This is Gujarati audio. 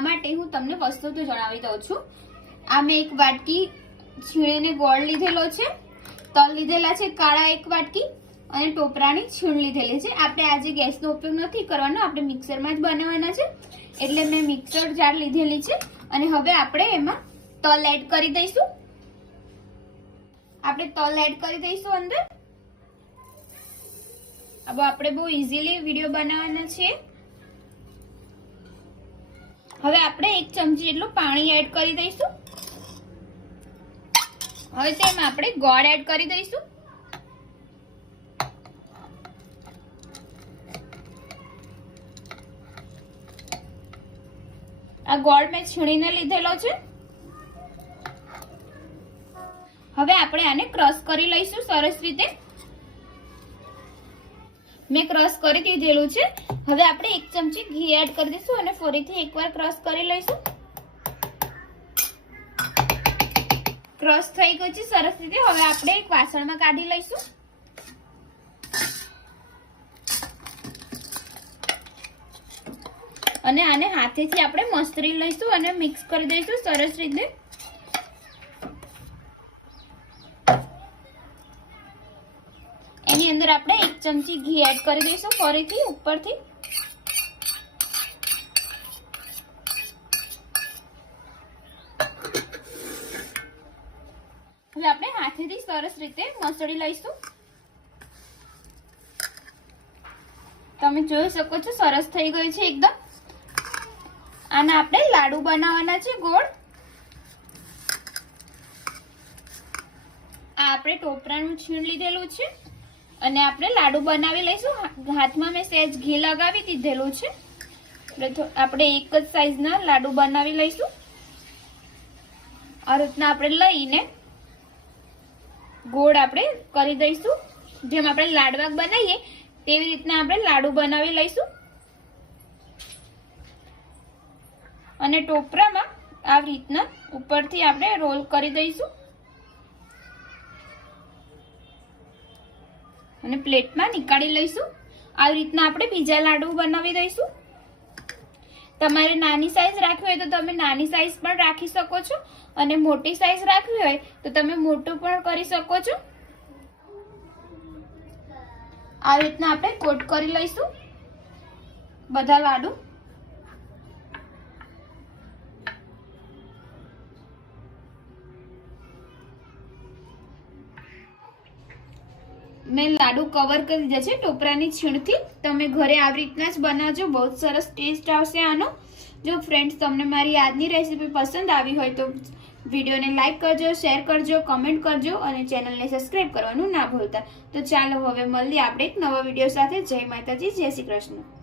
આ માટે હું તમને વસ્તુ તો જણાવી દઉં છું। આ મેં એક વાટકી છીણીને ગોળ લીધેલો છે, તલ લીધેલા છે કાળા એક વાટકી અને ટોપરાની છીણ લીધેલી છે। આપણે આજે ગેસનો ઉપયોગ નથી કરવાનો, આપણે મિક્સરમાં જ બનાવવાના છે, એટલે મેં મિક્સર જાર લીધેલી છે। અને હવે આપણે એમાં તલ એડ કરી દઈશું। આપણે તલ એડ કરી દઈશું અંદર। अब આપણે બહુ ઇઝીલી વિડિયો બનાવવાના છે। હવે આપણે 1 ચમચી જેટલું પાણી એડ કરી દઈશું। હવે તેમાં આપણે ગોળ એડ કરી દઈશું। આ ગોળ મેં છીણીને લીધેલો છે। હવે આપણે આને ક્રશ કરી લઈશું સરસ રીતે। મેં ક્રશ કરી દીધેલું છે। હવે આપણે 1 ચમચી ઘી એડ કરી દઈશું અને ફરીથી એકવાર ક્રશ કરી લઈશું। ક્રશ થઈ ગયું છે સરસ રીતે। હવે આપણે એક વાસણમાં કાઢી લઈશું। અને આને હાથેથી આપણે મસળી લઈશું અને મિક્સ કરી દઈશું સરસ રીતે। એની અંદર આપણે 1 ચમચી ઘી એડ કરી દઈશું ફરીથી ઉપરથી। હવે આપણે હાથેથી સરસ રીતે મસળી લઈશું। તમે જોઈ શકો છો સરસ થઈ ગયું છે એકદમ। આના આપણે લાડુ બનાવવાના છે ગોળ। આ આપણે ટોપરાનું છીણ લીધેલું છે અને આપણે લાડુ બનાવી લઈશું। હાથમાં મેં સહેજ ઘી લગાવી દીધેલું છે। આપણે એક જ સાઈઝના લાડુ બનાવી લઈશું। આ રીતના આપણે લઈને ગોળ આપણે કરી દઈશું। જેમ આપણે લાડવા બનાવીએ તેવી રીતના આપણે લાડુ બનાવી લઈશું અને ટોપરામાં આ રીતના ઉપરથી આપણે રોલ કરી દઈશું અને પ્લેટમાં નીકાળી લઈશું। આવી રીતના આપણે બીજા લાડુ બનાવી દઈશું। તમારે નાની સાઈઝ રાખવી હોય તો તમે નાની સાઈઝ પણ રાખી શકો છો અને મોટી સાઈઝ રાખવી હોય તો તમે મોટું પણ કરી શકો છો। આવી રીતના આપણે કોટ કરી લઈશું બધા લાડુ। મેં લાડુ કવર કરી દીધા છે ટોપરાની છીણથી। તમે ઘરે આવી રીતના જ બનાવજો, બહુ સરસ ટેસ્ટ આવશે આનો। જો ફ્રેન્ડ્સ તમને મારી આજની રેસીપી પસંદ આવી હોય તો વિડીયોને લાઈક કરજો, શેર કરજો, કમેન્ટ કરજો અને ચેનલને સબસ્ક્રાઇબ કરવાનું ના ભૂલતા। તો ચાલો હવે મળીએ આપણે એક નવા વિડીયો સાથે। જય માતાજી, જય શ્રી કૃષ્ણ।